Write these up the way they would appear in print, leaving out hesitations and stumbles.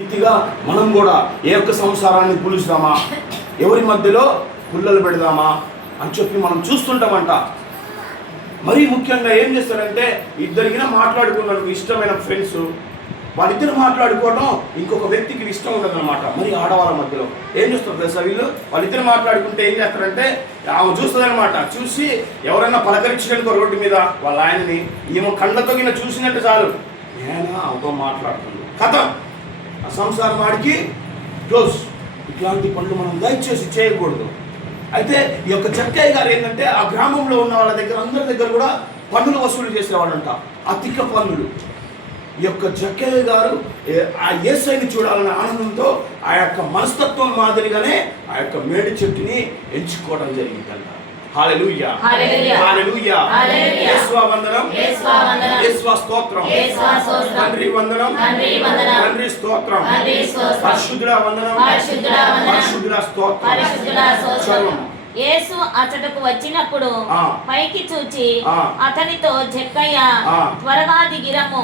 రీతిగా మనం కూడా ఏ ఒక్క సంసారాన్ని కూలుస్తామా, ఎవరి మధ్యలో పుల్లలు పెడదామా అని చెప్పి మనం చూస్తుంటామంట. మరీ ముఖ్యంగా ఏం చేస్తారంటే ఇద్దరికిన మాట్లాడుకున్నాడు ఇష్టమైన ఫ్రెండ్స్, వాళ్ళిద్దరు మాట్లాడుకోవడం ఇంకొక వ్యక్తికి ఇష్టం ఉండదన్నమాట. మరి ఆడవాళ్ళ మధ్యలో ఏం చేస్తారు తెలుసా, వీళ్ళు వాళ్ళిద్దరు మాట్లాడుకుంటే ఏం చేస్తారంటే ఆమె చూస్తుందన్నమాట. చూసి ఎవరైనా పలకరించడానికి రోడ్డు మీద వాళ్ళ ఆయనని ఏమో కళ్ళతో గిన చూసినట్టు చాలు, నేనా అవతో మాట్లాడుతున్నాను కథ ఆ సంసారం వాడికి క్లోజ్. ఇట్లాంటి పనులు మనం దయచేసి చేయకూడదు. అయితే ఈ యొక్క జక్కయ్య గారు ఏంటంటే ఆ గ్రామంలో ఉన్న వాళ్ళ దగ్గర అందరి దగ్గర కూడా పన్నులు వసూలు చేసేవాళ్ళంట, అధిక పన్నులు. ఈ యొక్క జక్కయ్య గారు ఆ యేసయ్యని చూడాలనే ఆనందంతో ఆ యొక్క మనస్తత్వం మాదిరిగానే ఆ యొక్క మేడి చెట్టుని ఎంచుకోవడం జరిగిందంట. హల్లెలూయా హల్లెలూయా. యేసువా వందనం, యేసువా స్తోత్రం, తండ్రి వందనం, తండ్రి స్తోత్రం, పరిశుద్ధుడా వందనం, పరిశుద్ధుడా స్తోత్రం. యేసు అతడుకు వచ్చినప్పుడు పైకి చూచి అతనితో, జక్కయ్య త్వరగా దిగిరము,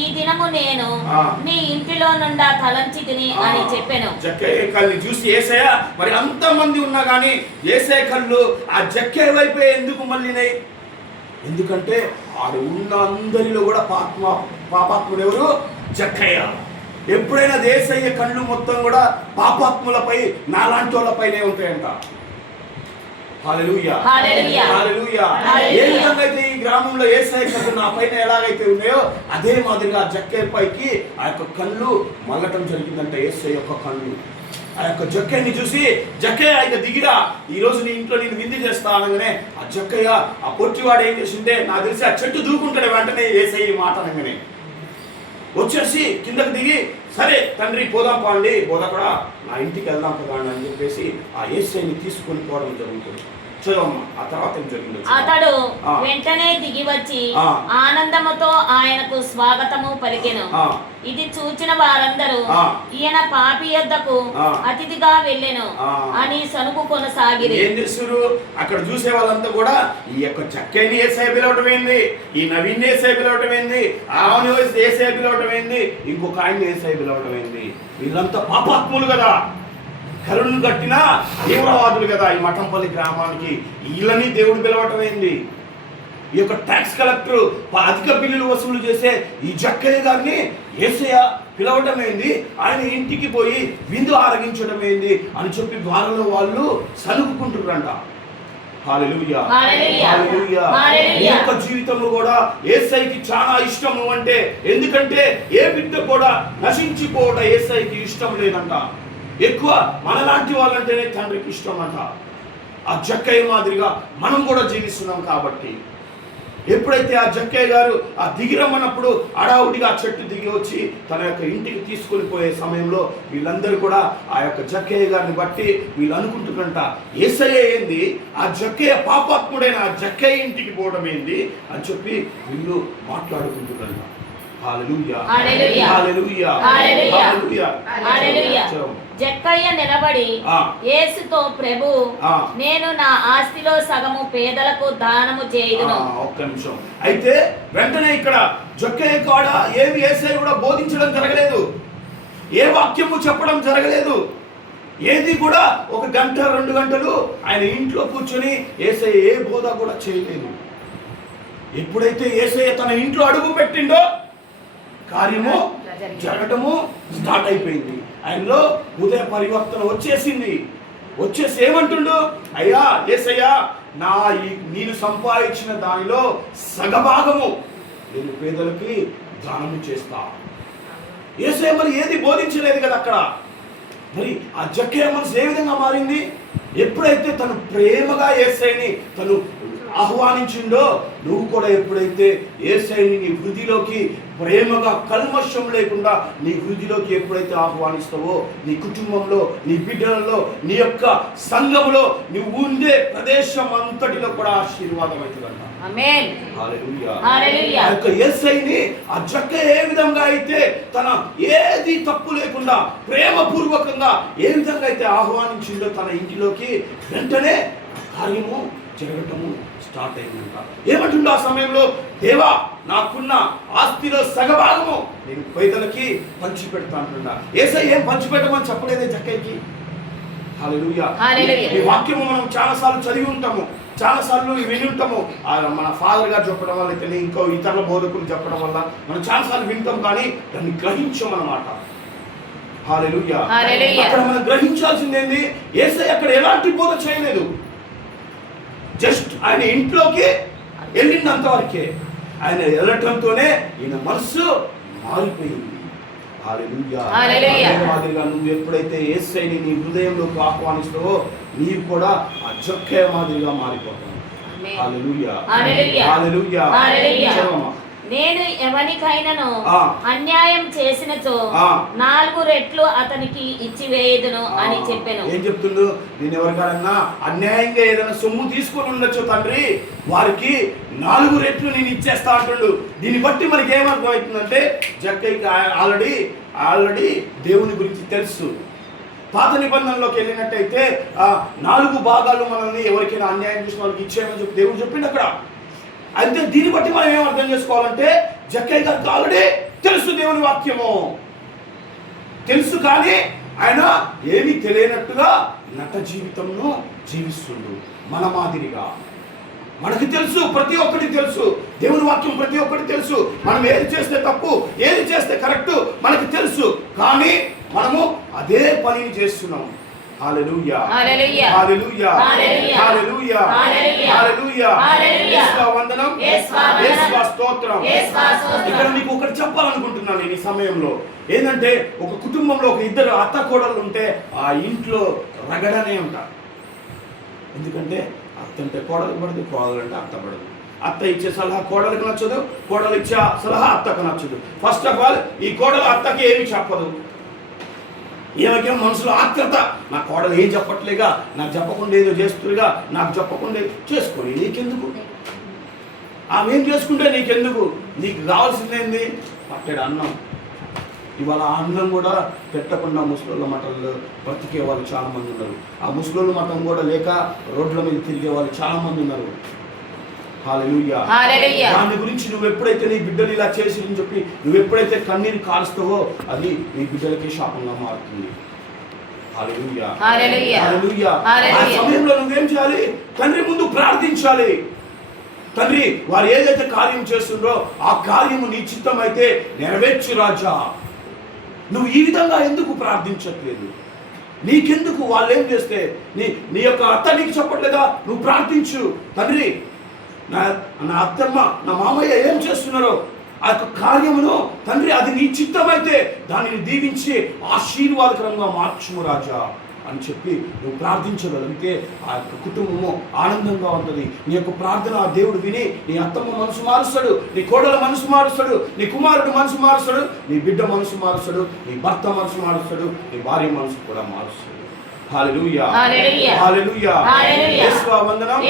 ఈ దినము నేను నీ ఇంటిలో నుండా తలంచితిని అని చెప్పాను. జక్కయ్య కళ్ళు చూసి యేసయ్య, మరి అంత మంది ఉన్నా కానీ యేసయ్య కళ్ళు ఆ జక్కయ్య వైపే ఎందుకు మళ్ళీనాయి? ఎందుకంటే ఆడు ఉన్న అందరిలో కూడా పాపాత్ముడు ఎవరు? జక్కయ్య. ఎప్పుడైనా యేసయ్య కళ్ళు మొత్తం కూడా పాపాత్ములపై, నాలాంటి వాళ్ళపైనే ఉంటాయంట. హల్లెలూయా హల్లెలూయా. ఏ విధంగా అయితే ఈ గ్రామంలో యేసయ్య కళ్ళు నా పైన ఎలాగైతే ఉన్నాయో అదే మాదిరిగా జక్కయ్య పైకి ఆ యొక్క కళ్ళు మళ్ళటం జరిగిందంట. యేసయ్య యొక్క కళ్ళు ఆ యొక్క జక్కయ్యని చూసి, జక్కయ్య ఇక దిగిరా, ఈ రోజు నీ ఇంట్లో నేను విందు చేస్తా అనగానే ఆ జక్కయ్య ఆ పొట్టివాడు ఏం చేసింటే నాకు తెలిసి ఆ చెట్టు దూకుంటాడు. వెంటనే యేసయ్య మాట అనగానే వచ్చేసి కిందకు దిగి, సరే తండ్రి పోదాం పాండి, పోదా కూడా నా ఇంటికి వెళ్దాం కదా అని చెప్పేసి ఆ యేసయ్యని తీసుకొని పోవడం జరుగుతుంది. చదవమ్మా ఆ తర్వాత ఏం జరిగింది? అతడు వెంటనే దిగి వచ్చి ఆనందముతో ఆయనకు స్వాగతము పలికెను. ఇది చూచిన వారందరూ ఈయన పాపి యొద్దకు అతిథిగా వెళ్ళెను అని సనుకు కొనసాగిరి. ఏం చేస్తున్నారు అక్కడ చూసే వాళ్ళంతా కూడా, ఈ యొక్క జక్కయ్యని యేసయ్య పిలవటం ఏంది, ఈ నవీన్ యేసయ్య పిలవటం ఏంది, ఆమెను యేసయ్య పిలవటం ఏంది, ఇంకొక ఆయన యేసయ్య పిలవటం ఏంది? వీళ్ళంతా పాపాత్ములు కదా, కరుణను కట్టిన తీవ్రవాదులు కదా. ఈ మఠంపల్లి గ్రామానికి వీళ్ళని దేవుడు పిలవటం ఏంది? ఈ యొక్క ట్యాక్స్ కలెక్టర్ అధిక బిల్లులు వసూలు చేసే ఈ జక్కయ్య గారిని యేసయ్య పిలవటం ఏంది? ఆయన ఇంటికి పోయి విందు ఆరగించడం ఏంది అని చెప్పి వారిలో వాళ్ళు సలుపుకుంటున్నారంట. హల్లెలూయా హల్లెలూయా. ఈ యొక్క జీవితంలో కూడా యేసయ్యకి చాలా ఇష్టము అంటే, ఎందుకంటే ఏ బిడ్డ కూడా నశించిపోవడం యేసయ్యకి ఇష్టం లేదంట. ఎక్కువ మనలాంటి వాళ్ళంటేనే తండ్రికి ఇష్టం అంట. ఆ జక్కయ్య మాదిరిగా మనం కూడా జీవిస్తున్నాం కాబట్టి ఎప్పుడైతే ఆ జక్కయ్య గారు ఆ దిగిరమ్మన్నప్పుడు అడావుడిగా ఆ చెట్టు దిగి వచ్చి తన యొక్క ఇంటికి తీసుకొని పోయే సమయంలో వీళ్ళందరూ కూడా ఆ యొక్క జక్కయ్య గారిని బట్టి వీళ్ళు అనుకుంటున్నారంట, యేసయ్య ఏంది, ఆ జక్కయ్య పాపాత్ముడైన ఆ జక్కయ్య ఇంటికి పోవడం ఏంది అని చెప్పి వీళ్ళు మాట్లాడుకుంటున్నారంట. హల్లెలూయా హల్లెలూయా హల్లెలూయా హల్లెలూయా. జక్కయ్య నిలబడి యేసుతో, ప్రభు, నేను నా ఆస్తిలో సగము పేదలకు దానము చేయుదును. ఒక్క నిమిషం. అయితే వెంటనే ఇక్కడ జక్కయ్య కాడ ఏమి యేసయ్య కూడా బోధించడం జరగలేదు, ఏ వాక్యము చెప్పడం జరగలేదు, ఏది కూడా 1 గంట 2 గంటలు ఆయన ఇంట్లో కూర్చొని యేసయ్య ఏ బోధ కూడా చేయలేదు. ఎప్పుడైతే యేసయ్య తన ఇంట్లో అడుగు పెట్టిండో కార్యము జరగటము స్టార్ట్ అయిపోయింది. ఆయనలో హృదయ పరివర్తన వచ్చేసింది. వచ్చేసి ఏమంటుండు, అయ్యా యేసయ్యా, నేను సంపాదించిన దానిలో సగభాగము నేను పేదలకి దానము చేస్తా. యేసయ్య మరి ఏది బోధించలేదు కదా అక్కడ. మరి ఆ జక్కయ్య మనసు ఏ విధంగా మారింది? ఎప్పుడైతే తను ప్రేమగా యేసయ్యని తను ఆహ్వానించిండో, నువ్వు కూడా ఎప్పుడైతే యేసయ్యని నీ హృదయలోకి ప్రేమగా కల్మషం లేకుండా నీ హృదయలోకి ఎప్పుడైతే ఆహ్వానిస్తావో, నీ కుటుంబంలో, నీ బిడ్డలలో, నీ యొక్క సంఘములో, నువ్వు ఉండే ప్రదేశం అంతటిలో కూడా ఆశీర్వాదం అవుతుందంట. ఆమేన్ హల్లెలూయా హల్లెలూయా. ఆ యొక్క యేసయ్యని ఆ జక్కయ్య ఏ విధంగా అయితే తన ఏది తప్పు లేకుండా ప్రేమపూర్వకంగా ఏ విధంగా అయితే ఆహ్వానించిందో తన ఇంటిలోకి, వెంటనే కార్యము జరగటము స్టార్ట్ అయిందంట. ఏమంటుండో ఆ సమయంలో, దేవా నాకున్న ఆస్తిలో సగభాగము నేను పేదలకి పంచి పెడతా అంటున్నా. యేసయ్య ఏం పంచి పెట్టమని చెప్పలేదే జక్కయ్యకి. హల్లెలూయా. ఈ వాక్యము మనం చాలాసార్లు చదివి ఉంటాము, చాలాసార్లు విని ఉంటాము. మన ఫాదర్ గారు చెప్పడం వల్ల అయితే ఇంకో ఇతరుల బోధకులు చెప్పడం వల్ల మనం చాలాసార్లు వింటాం, కానీ దాన్ని గ్రహించమన్నమాట. హల్లెలూయా. అక్కడ మనం గ్రహించాల్సింది ఏంది, యేసయ్య అక్కడ ఎలాంటి బోధ చేయలేదు. జస్ట్ ఆయన ఇంట్లోకి వెళ్ళినంత వరకే. ఆయన వెళ్ళటంతోనే ఈయన మనసు మారిపోయింది. హల్లెలూయా. మాదిరిగా నువ్వు ఎప్పుడైతే యేసయ్యని నీ హృదయంలోకి ఆహ్వానిస్తావో నీవు కూడా ఆ జక్కయ్య మాదిరిగా మారిపోతావు. హల్లెలూయా. హల్లెలూయా. నేను ఎవరికైనాను అన్యాయం చేసినచో 4 రెట్లు అతనికి ఇచ్చివేయదును అని చెప్పాను. ఏం చెప్తుండు? నేను ఎవరికైనా అన్యాయంగా ఏదైనా సొమ్ము తీసుకొని ఉండొచ్చు తండ్రి, వారికి 4 రెట్లు నేను ఇచ్చేస్తా అంటుండు. దీన్ని బట్టి మనకి ఏమర్థం అవుతుందంటే, జక్కయ్యకి ఆల్రెడీ దేవుని గురించి తెలుసు. పాత నిబంధనలోకి వెళ్ళినట్టయితే 4 భాగాలు మనల్ని ఎవరికైనా అన్యాయం చేసిన వాళ్ళకి ఇచ్చేయమని చెప్పి దేవుడు చెప్పిండు అక్కడ. అయితే దీన్ని బట్టి మనం ఏం అర్థం చేసుకోవాలంటే, జక్కయ్య గారికి ఆల్రెడీ తెలుసు దేవుని వాక్యము తెలుసు, కానీ ఆయన ఏమీ తెలియనట్టుగా నట జీవితంలో జీవిస్తుండు. మన మాదిరిగా మనకి తెలుసు, ప్రతి ఒక్కటి తెలుసు, దేవుని వాక్యం ప్రతి ఒక్కటి తెలుసు. మనం ఏది చేస్తే తప్పు, ఏది చేస్తే కరెక్ట్ మనకి తెలుసు, కానీ మనము అదే పనిని చేస్తున్నాము. హల్లెలూయా. హల్లెలూయా. హల్లెలూయా. హల్లెలూయా. హల్లెలూయా. యేసువా వందనం, యేసువా స్తోత్రం. ఇక్కడ మీకు ఒకటి చెప్పాలనుకుంటున్నాను నేను ఈ సమయంలో. ఏంటంటే, ఒక కుటుంబంలో ఒక 2 అత్త కోడళ్ళు ఉంటే ఆ ఇంట్లో రగడనే ఉంటారు. ఎందుకంటే అత్త అంటే కోడలకు పడదు, కోడలు అంటే అత్త పడదు. అత్త ఇచ్చే సలహా కోడలకు నచ్చదు, కోడలు ఇచ్చే సలహా అత్తకు నచ్చదు. ఫస్ట్ ఆఫ్ ఆల్ ఈ కోడలు అత్తకి ఏమి చెప్పదు. ఏమైనా మనసులో ఆత్రత, నా కోడలు ఏం చెప్పట్లేగా, నాకు చెప్పకుండా ఏదో చేస్తుగా, నాకు చెప్పకుండా చేసుకొని నీకెందుకు, ఆమె ఏం చేసుకుంటే నీకెందుకు, నీకు కావాల్సిందేంది పట్టెడు అన్నం. ఇవాళ ఆ అన్నం కూడా పెట్టకుండా ముసలోళ్ళ మఠంలో బ్రతికే వాళ్ళు చాలామంది ఉన్నారు. ఆ ముసలోళ్ళ మఠం కూడా లేక రోడ్ల మీద తిరిగే వాళ్ళు చాలామంది ఉన్నారు. హల్లెలూయా. దాని గురించి నువ్వు ఎప్పుడైతే నీ బిడ్డలు ఇలా చేసి అని చెప్పి నువ్వు ఎప్పుడైతే కన్నీరు కాలుస్తావో అది నీ బిడ్డలకి శాపంగా మారుతుంది. హల్లెలూయా. హల్లెలూయా. ఆ సమయంలో నువ్వేం చేయాలి? తండ్రి ముందు ప్రార్థించాలి. తండ్రి, వారు ఏదైతే కార్యం చేస్తుండ్రో ఆ కార్యము నీ చిత్తం అయితే నెరవేర్చు రాజా. నువ్వు ఈ విధంగా ఎందుకు ప్రార్థించట్లేదు? నీకెందుకు? వాళ్ళు ఏం చేస్తే నీ యొక్క అత్త నీకు చెప్పట్లేదా? నువ్వు ప్రార్థించు. తండ్రి, నా అత్తమ్మ నా మామయ్య ఏం చేస్తున్నారో ఆ యొక్క కార్యమును తండ్రి అది నీ చిత్తమైతే దానిని దీవించి ఆశీర్వాదకరంగా మార్చుము రాజా అని చెప్పి నువ్వు ప్రార్థించగలిగితే ఆ యొక్క కుటుంబము ఆనందంగా ఉంటుంది. నీ యొక్క ప్రార్థన ఆ దేవుడు విని నీ అత్తమ్మ మనసు మారుస్తాడు, నీ కోడల మనసు మారుస్తాడు, నీ కుమారుడు మనసు మారుస్తాడు, నీ బిడ్డ మనసు మారుస్తాడు, నీ భర్త మనసు మారుస్తాడు, నీ భార్య మనసు కూడా మారుస్తాడు. హల్లెలూయా. హల్లెలూయా. యేసువా వందనం.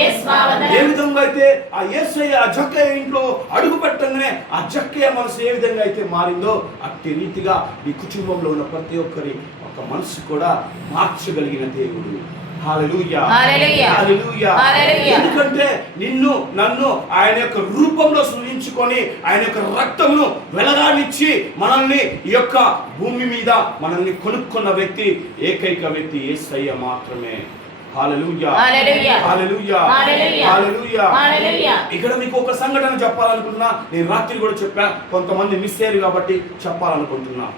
ఏ విధంగా అయితే ఆ యేసయ్య ఆ జక్కయ్య ఇంట్లో అడుగు పెట్టగానే ఆ జక్కయ్య మనసు ఏ విధంగా అయితే మారిందో అట్టి రీతిగా ఈ కుటుంబంలో ఉన్న ప్రతి ఒక్కరి ఒక మనసు కూడా మార్చగలిగిన దేవుడు. హల్లెలూయా. హల్లెలూయా. ఎందుకంటే నిన్ను నన్ను ఆయన యొక్క రూపంలో సృజించుకొని ఆయన యొక్క రక్తమును వెలగానిచ్చి మనల్ని ఈ యొక్క భూమి మీద మనల్ని కొనుక్కున్న వ్యక్తి, ఏకైక వ్యక్తి యేసయ్య మాత్రమే. హల్లెలూయా. హల్లెలూయా. హల్లెలూయా. ఇక్కడ మీకు ఒక సంఘటన చెప్పాలనుకున్నా, నేను రాత్రి కూడా చెప్పా, కొంతమంది మిస్ అయ్యారు కాబట్టి చెప్పాలనుకుంటున్నా.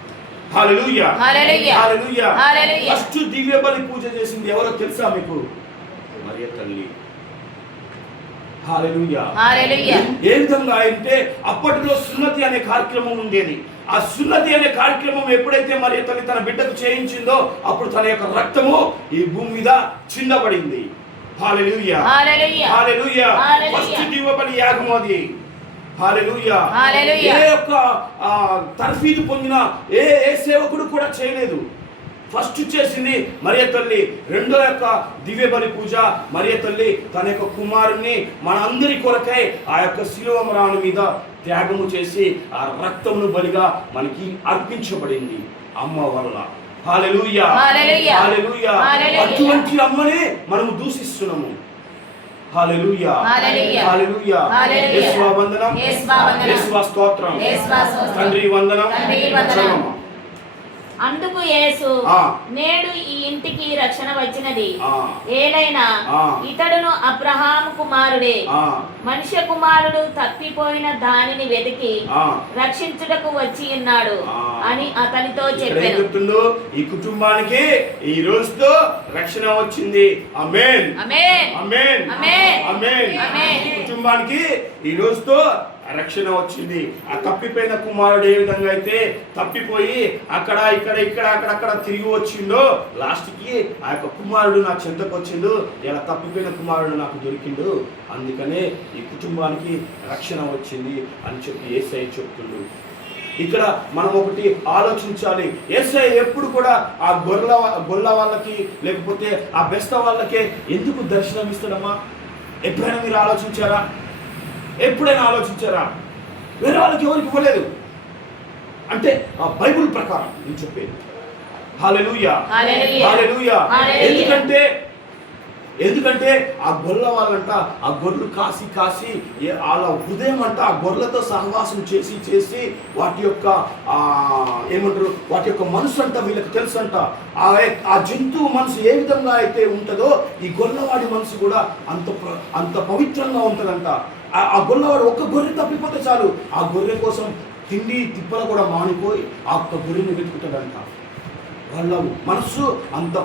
హల్లెలూయా. హల్లెలూయా. ఫస్ట్ దివ్య బలి పూజ చేసింది ఎవరో తెలుసా మీకు? మరియ తల్లి. హల్లెలూయా. ఏ విధంగా అంటే అప్పటిలో సున్నతి అనే కార్యక్రమం ఉండేది. ఆ సున్నతి అనే కార్యక్రమం ఎప్పుడైతే మరియ తల్లి తన బిడ్డకు చేయించిందో అప్పుడు తన యొక్క రక్తము ఈ భూమి మీద చిందబడింది. హల్లెలూయా. హల్లెలూయా. ఫస్ట్ దివ్య బలి యాగం అది. హల్లెలూయా. ఏ యొక్క తర్ఫీదు పొందిన ఏ సేవకుడు కూడా చేయలేదు. ఫస్ట్ చేసింది మరియ తల్లి. రెండో యొక్క దివ్య బలి పూజ మరియ తల్లి తన యొక్క కుమారుని మనందరి కొరకై ఆ యొక్క శిలువ మ్రాను మీద త్యాగము చేసి ఆ రక్తమును బలిగా మనకి అర్పించబడింది అమ్మ వల్ల. హల్లెలూయా. హల్లెలూయా. అటువంటి అమ్మని మనము దూషిస్తున్నాము. హల్లెలూయా హల్లెలూయా హల్లెలూయా హల్లెలూయా యేసువా వందనం యేసువా వందనం యేసువా స్తోత్రం యేసువా స్తోత్రం తండ్రి వందనం తండ్రి వందనం చదవమ్మా. అందుకు యేసు ఆ. నేడు ఈ ఇంటికి రక్షణ వచ్చినది ఆ. ఏలైనా ఆ. ఇతడును అబ్రహాము కుమారుడే ఆ. మనుష్య కుమారుడు తప్పిపోయిన దానిని వెతికి ఆ. రక్షించుటకు వచ్చి ఉన్నాడు ఆ. అని అతనితో ఇక్కడ ఏం చెప్పాను. చెప్తుందో ఈ కుటుంబానికి ఈ రోజుతో రక్షణ వచ్చింది. ఆమేన్ ఆమేన్ ఆమేన్ ఆమేన్ ఆమేన్ ఆమేన్. ఈ కుటుంబానికి ఈ రోజుతో రక్షణ వచ్చింది. ఆ తప్పిపోయిన కుమారుడు ఏ విధంగా అయితే తప్పిపోయి అక్కడ ఇక్కడ ఇక్కడ అక్కడక్కడ తిరిగి వచ్చిందో లాస్ట్కి ఆ యొక్క కుమారుడు నా చెంతకు వచ్చిండు. ఇలా తప్పిపోయిన కుమారుడు నాకు దొరికిండు, అందుకనే ఈ కుటుంబానికి రక్షణ వచ్చింది అని చెప్పి యేసయ్య చెప్తుండు. ఇక్కడ మనం ఒకటి ఆలోచించాలి. యేసయ్య ఎప్పుడు కూడా ఆ గొల్ల వాళ్ళకి లేకపోతే ఆ బెస్త వాళ్ళకే ఎందుకు దర్శనం ఇస్తాడమ్మా? ఎప్పుడైనా మీరు ఆలోచించారా? ఎప్పుడైనా ఆలోచించారా? వేరే వాళ్ళకి ఎవరికి ఇవ్వలేదు అంటే ఆ బైబిల్ ప్రకారం నేను చెప్పేది. హల్లెలూయా హల్లెలూయా హల్లెలూయా. హల్లెలూయా. ఎందుకంటే ఆ గొల్ల వాళ్ళంట ఆ గొర్రెలు కాసి కాసి వాళ్ళ హృదయం అంట ఆ గొర్రెలతో సహవాసం చేసి చేసి వాటి యొక్క ఏమంటారు వాటి యొక్క మనసు అంట వీళ్ళకి తెలుసు అంట. ఆ జంతువు మనసు ఏ విధంగా అయితే ఉంటుందో ఈ గొల్లవాడి మనసు కూడా అంత పవిత్రంగా ఉంటుందంట. ఆ గొల్లవాడు ఒక్క గొర్రె తప్పిపోతే చాలు ఆ గొర్రె కోసం తిండి తిప్పలు కూడా మానిపోయి ఆ ఒక్క గొర్రెని వెతుకుతాడంట. వాళ్ళ మనస్సు అంత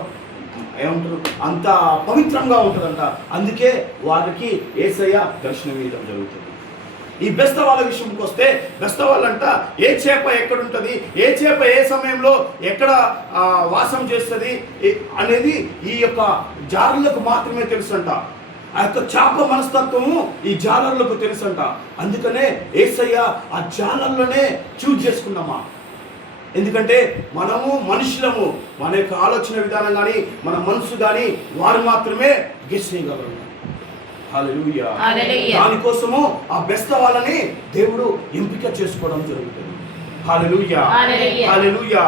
ఏమంటారు అంత పవిత్రంగా ఉంటుందంట. అందుకే వారికి యేసయ్య దర్శనం ఇవ్వడం జరుగుతుంది. ఈ బెస్త వాళ్ళ విషయంకి వస్తే బెస్త వాళ్ళంట ఏ చేప ఎక్కడుంటుంది, ఏ చేప ఏ సమయంలో ఎక్కడ వాసం చేస్తుంది అనేది ఈ యొక్క జారులకు మాత్రమే తెలుసంట. ఆ యొక్క చేప మనస్తత్వము ఈ జాలర్లకు తెలుసంట. అందుకనే యేసయ్య ఆ జాలర్లోనే చూజ్ చేసుకున్నామా. ఎందుకంటే మనము మనుషులము, మన యొక్క ఆలోచన విధానం కానీ మన మనసు కానీ వారు మాత్రమే గెస్ చేయగలరు. హల్లెలూయా. దానికోసము ఆ బెస్త వాళ్ళని దేవుడు ఎంపిక చేసుకోవడం జరుగుతుంది. హల్లెలూయా హల్లెలూయా.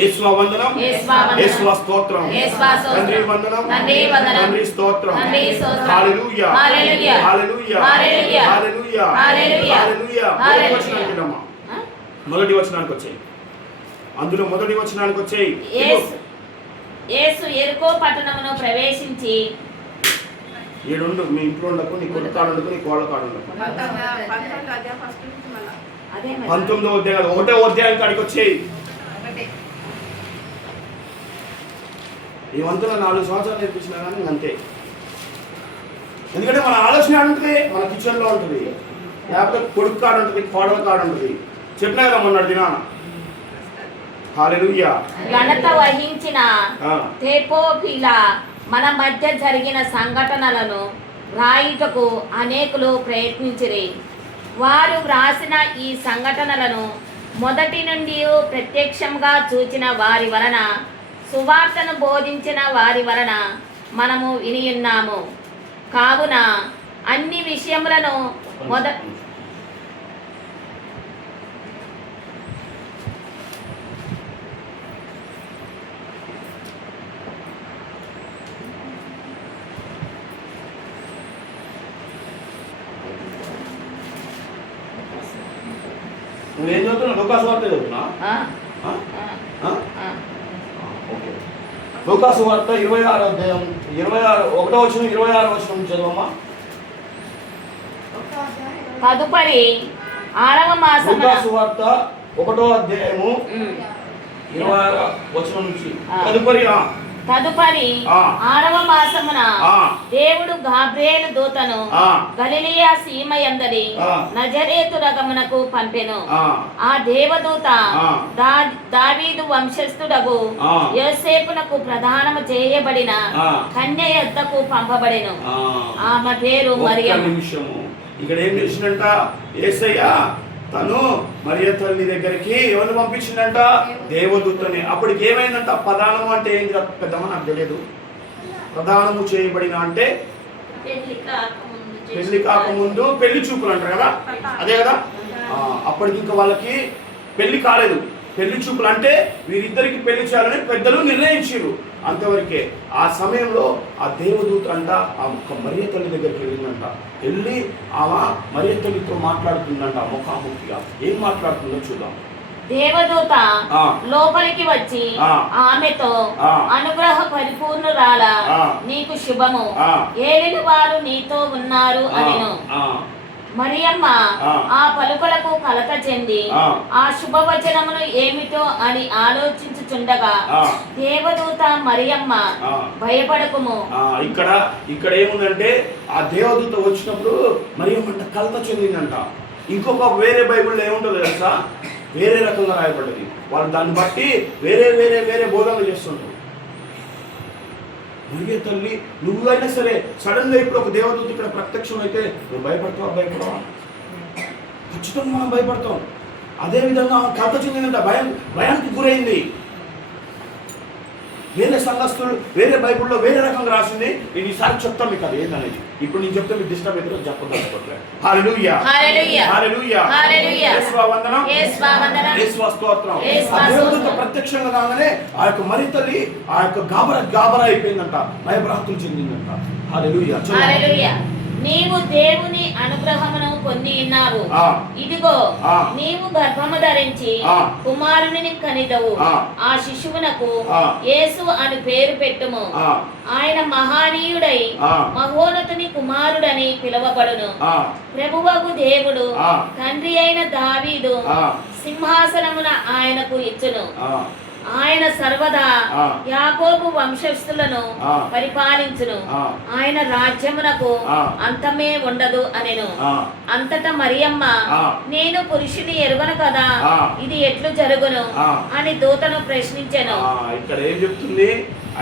యేసువా వందనం యేసువా స్తోత్రం తండ్రి వందనం తండ్రి స్తోత్రం. హల్లెలూయా హల్లెలూయా హల్లెలూయా హల్లెలూయా. మొదటి వచనానికి వచ్చాయి. అందులో మొదటి వచనానికి వచ్చాయి. యేసు యెరికో పట్టణమును ప్రవేశించి ఏడుండు మీ ఇంట్లో ఉండకు, నీ కొడుకు కాడు ఉండకు, నీ కోళ్ళ కాడు ఉండకు. 19వ అధ్యాయం 1వ అధ్యాయం కాడికి వచ్చాయి. ఈ వంతుల 4 సంవత్సరాలు నేర్పించినా కానీ అంతే. ఎందుకంటే మన ఆలోచన ఉంటుంది మన కిచెన్లో ఉంటుంది, లేకపోతే కొడుకు కాడు ఉంటుంది, కోడల కాడు ఉంటుంది. చెప్పినా కదా మొన్నటి దినాన. హల్లెలూయా. ఘనత వహించిన తేపోఫిలా మన మధ్య జరిగిన సంఘటనలను రాయుటకు అనేకులు ప్రయత్నించిరి. వారు వ్రాసిన ఈ సంఘటనలను మొదటి నుండి ప్రత్యక్షంగా చూచిన వారి వలన సువార్తను బోధించిన వారి వలన మనము వినియున్నాము. కావున అన్ని విషయములను నువ్వేం చదువుతున్నావు? లూకాసు వార్త చదువుతున్నా? లూకాసు వార్త 26వ అధ్యాయం 1వ వచనం 26వ వచనం చదవమ్మా. తదుపరి 6వ మాసమున లూకాసు వార్త 1వ అధ్యాయము 26వ వచనం నుంచి తదుపరి 6వ మాసమున దేవుడు గాబ్రియేలు దూతను గలిలయ సీమ యందలి నజరేతు నగమునకు పంపెను. ఆ దేవదూత దావీదు వంశస్థుడగు యోసేపునకు ప్రదానము చేయబడిన కన్య యొద్దకు పంపబడెను. ఆమె పేరు మరియమ్మ. ఇక్కడ ఏం చేసిందంట? యేసయ్య తను మరియ తల్లి దగ్గరికి ఎవరిని పంపించిందంట? దేవదూతని. అప్పటికి ఏమైందంట? ప్రధానము అంటే ఏంటి పెద్దమ్మ నాకు తెలియదు. ప్రధానము చేయబడిన అంటే పెళ్లి కాకముందు పెళ్లి చూపులు అంటారు కదా, అదే కదా. అప్పటికి ఇంకా వాళ్ళకి పెళ్లి కాలేదు. పెళ్లి చూపులు అంటే వీరిద్దరికి పెళ్లి చేయాలని పెద్దలు నిర్ణయించారు. అంతవరకే. ఆ సమయంలో ఆ దేవదూత అంట ఆ మరియ తల్లి దగ్గరికి వెళ్ళిందంట. వెళ్ళి ఆమె మరియ తల్లితో మాట్లాడుతుందంట ముఖాముఖిగా. ఏం మాట్లాడుతుందో చూద్దాం. దేవదూత లోపలికి వచ్చి ఆమెతో, అనుగ్రహ పరిపూర్ణురాల, నీకు శుభము, ఏలిన వారు నీతో ఉన్నారు అనెను. మరియమ్మ ఆ పలుకులకు కలత చెంది ఆ శుభవచనమును ఏమిటో అని ఆలోచించుచుండగా దేవదూత మరియమ్మ భయపడకుము. ఇక్కడ ఏముందంటే ఆ దేవదూత వచ్చినప్పుడు మరియమ్మ కలత చెందిందంట. ఇంకొక వేరే బైబిల్లో ఏముంటుందో తెలుసా? వేరే రకంగా రాయబడ్డది. వాళ్ళు దాన్ని బట్టి వేరే వేరే వేరే బోధనలు చేస్తుంటారు. మరియ తల్లి నువ్వైనా సరే సడన్ గా ఇప్పుడు ఒక దేవదూత ఇక్కడ ప్రత్యక్షం అయితే నువ్వు భయపడతావా? ఖచ్చితంగా మనం భయపడతాం. అదేవిధంగా కలత చెందిందంట, భయానికి గురైంది. వేరే సంఘస్థులు వేరే బైబిల్లో వేరే రకంగా రాసింది. నేను ఈసారి చెప్తాను మీకు అది ఏంటనేది. ఇప్పుడు నేను చెప్తే మీకు డిస్టర్బ్ అయితే చెప్పగలుగుతాను. హల్లెలూయా, హల్లెలూయా, హల్లెలూయా, హల్లెలూయా. యేసువా వందనం, యేసువా వందనం, యేసువా స్తోత్రం. ఆ దేవదూత ప్రత్యక్షంగా కాగానే ఆ యొక్క మరి తల్లి ఆ యొక్క గాబరా అయిపోయిందంట, భయభ్రాంతులు చెందిందంట. హల్లెలూయా, హల్లెలూయా. నీవు దేవుని అనుగ్రహమును పొంది ఉన్నావు. ఇదిగో నీవు గర్భము ధరించి కుమారుని కనిదవు. ఆ శిశువునకు యేసు అని పేరు పెట్టుము. ఆయన మహానీయుడై మహోన్నతుని కుమారుడని పిలువబడును. ప్రభువగు దేవుడు తండ్రి అయిన దావీదు సింహాసనమున ఆయనకు ఇచ్చును. ఆయన సర్వదా యాకోబు వంశస్థులను పరిపాలించును. ఆయన రాజ్యమునకు అంతమే ఉండదు అనెను. అంతటా మరియమ్మ, నేను పురుషుని ఎరుగను కదా, ఇది ఎట్లు జరుగును అని దూతను ప్రశ్నించెను. ఇక్కడ ఏం చెప్తుంది?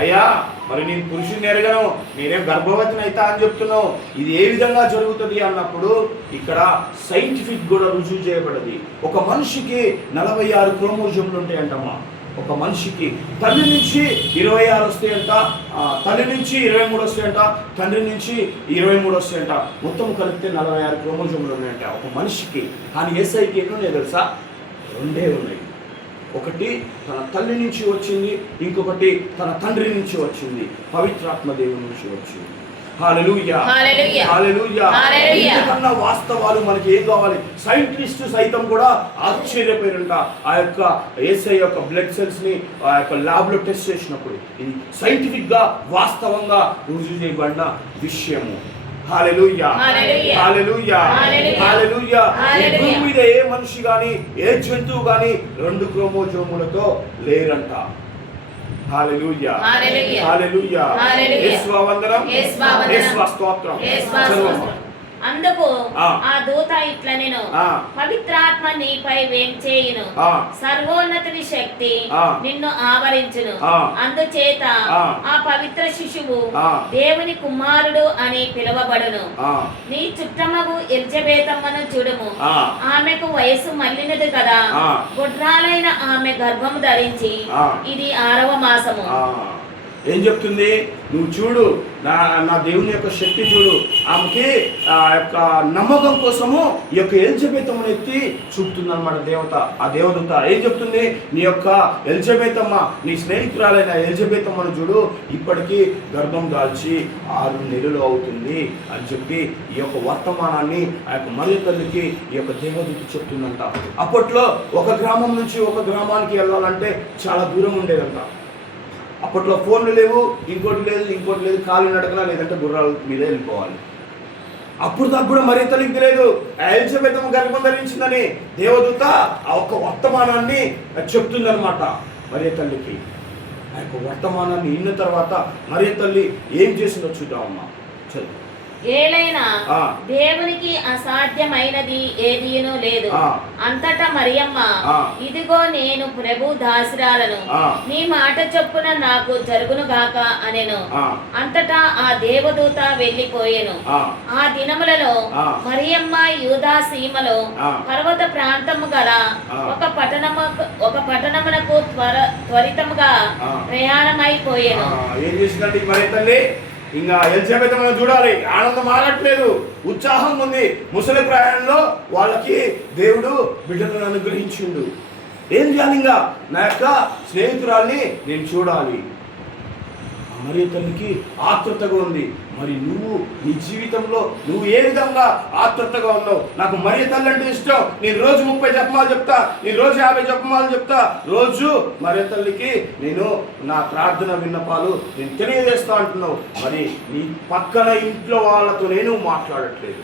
అయ్యా, మరి నేను పురుషుని ఎరగను, నేనేం గర్భవతిని అవుతా అని చెప్తున్నావు, ఇది ఏ విధంగా జరుగుతుంది అన్నప్పుడు ఇక్కడ సైంటిఫిక్ కూడా రుజువు చేయబడింది. ఒక మనిషికి 46 క్రోమోజోమ్లు ఉంటాయంటమ్మా. ఒక మనిషికి తల్లి నుంచి 26 వస్తాయంట, తల్లి నుంచి 23 వస్తాయంట, తండ్రి నుంచి 23 వస్తాయంట. మొత్తం కలిపితే 46 క్రోమోజోమ్లు ఉన్నాయంట ఒక మనిషికి. కానీ యేసయ్యకి ఎన్ని ఉన్నాయి తెలుసా? 2 ఉన్నాయి. ఒకటి తన తల్లి నుంచి వచ్చింది, ఇంకొకటి తన తండ్రి నుంచి వచ్చింది, పవిత్రాత్మ దేవుని నుంచి వచ్చింది. హల్లెలూయా, హల్లెలూయా, హల్లెలూయా. ఇంతకన్నా వాస్తవాలు మనకి ఏం కావాలి? సైంటిస్టు సైతం కూడా ఆశ్చర్యపోయారంట ఆ యొక్క యేసయ్య యొక్క బ్లడ్ సెల్స్ ని ఆ యొక్క ల్యాబ్ లో టెస్ట్ చేసినప్పుడు. ఇది సైంటిఫిక్ గా వాస్తవంగా రుజువు చేయబడిన విషయము. హల్లెలూయా, హల్లెలూయా, హల్లెలూయా. ఈ భూమి మీద ఏ మనిషి గాని ఏ జంతువు గాని 2 క్రోమోజోములతో లేరంట. హల్లెలూయా, హల్లెలూయా, యేసువా వందనం, యేసువా స్తోత్రం. అందుకు ఆ దూత ఇట్లనెను, పవిత్రాత్మ నీపై వేంచేయును, సర్వోన్నతుని శక్తి నిన్ను ఆవరించును. అందుచేత ఆ పవిత్ర శిశువు దేవుని కుమారుడు అని పిలువబడును. నీ చుట్టమగు ఎలిజబెతమ్మను చూడుము, ఆమెకు వయసు మళ్ళినది కదా, గుడ్రాలైన ఆమె గర్భము ధరించి ఇది 6వ మాసము. ఏం చెప్తుంది? నువ్వు చూడు, నా దేవుని యొక్క శక్తి చూడు. ఆమెకి ఆ యొక్క నమ్మకం కోసము ఈ యొక్క ఎలిజబెతమ్మను ఎత్తి చూపుతుంది అనమాట దేవత. ఆ దేవదూత ఏం చెప్తుంది? నీ యొక్క ఎలిజబెతమ్మ, నీ స్నేహితురాలైన ఎలిజబెతమ్మను చూడు, ఇప్పటికీ గర్భం దాల్చి 6 నెలలు అవుతుంది అని చెప్పి ఈ యొక్క వర్తమానాన్ని ఆ యొక్క మరియ తల్లికి ఈ యొక్క దేవదూత చెప్తుందంట. అప్పట్లో ఒక గ్రామం నుంచి ఒక గ్రామానికి వెళ్ళాలంటే చాలా దూరం ఉండేదంట. అప్పట్లో ఫోన్లు లేవు, ఇంకోటి లేదు, కాలు నడకన లేదంటే గుర్రాల మీద వెళ్ళిపోవాలి. అప్పుడు దాకా కూడా మరియ తల్లికి తెలియదు ఎలిజబెతమ్మ గర్భం ధరించిందని. దేవదూత ఆ ఒక్క వర్తమానాన్ని చెప్తుందనమాట మరియ తల్లికి. ఆ యొక్క వర్తమానాన్ని విన్న తర్వాత మరియ తల్లి ఏం చేసిందో చూద్దామమ్మా. చదువు. ఏలైనా దేవునికి అసాధ్యమైనది ఏదీనూ లేదు. అంతటా మరియమ్మ, ఇదిగో నేను ప్రభు దాసురాలను, నీ మాట చొప్పున నాకు జరుగును గాక అనెను. అంతటా ఆ దేవదూత వెళ్ళిపోయెను. ఆ దినములలో మరియమ్మ యూదా సీమలో పర్వత ప్రాంతము గల ఒక పట్టణమునకు త్వరితముగా ప్రయాణమైపోయెను. ఏం చేసిందండి మరియ తల్లి? ఇంకా ఎలిజబెతమ్మను చూడాలి, ఆనందం ఆగట్లేదు, ఉత్సాహం ఉంది. ముసలి ప్రాయంలో వాళ్ళకి దేవుడు బిడ్డలను అనుగ్రహించిండు. ఏం చేయాలి? ఇంకా నా యొక్క స్నేహితురాల్ని నేను చూడాలి. మరియ తల్లికి ఆతృతగా ఉంది. మరి నువ్వు నీ జీవితంలో నువ్వు ఏ విధంగా ఆతృతగా ఉన్నావు? నాకు మరియ తల్లి అంటే ఇష్టం, నేను రోజు 30 జపమాలు చెప్తా, నేను రోజు 50 జపమాలు చెప్తా, రోజు మరియ తల్లికి నేను నా ప్రార్థన విన్నపాలు నేను తెలియజేస్తా అంటున్నావు. మరి నీ పక్కన ఇంట్లో వాళ్ళతో నేను మాట్లాడట్లేదు.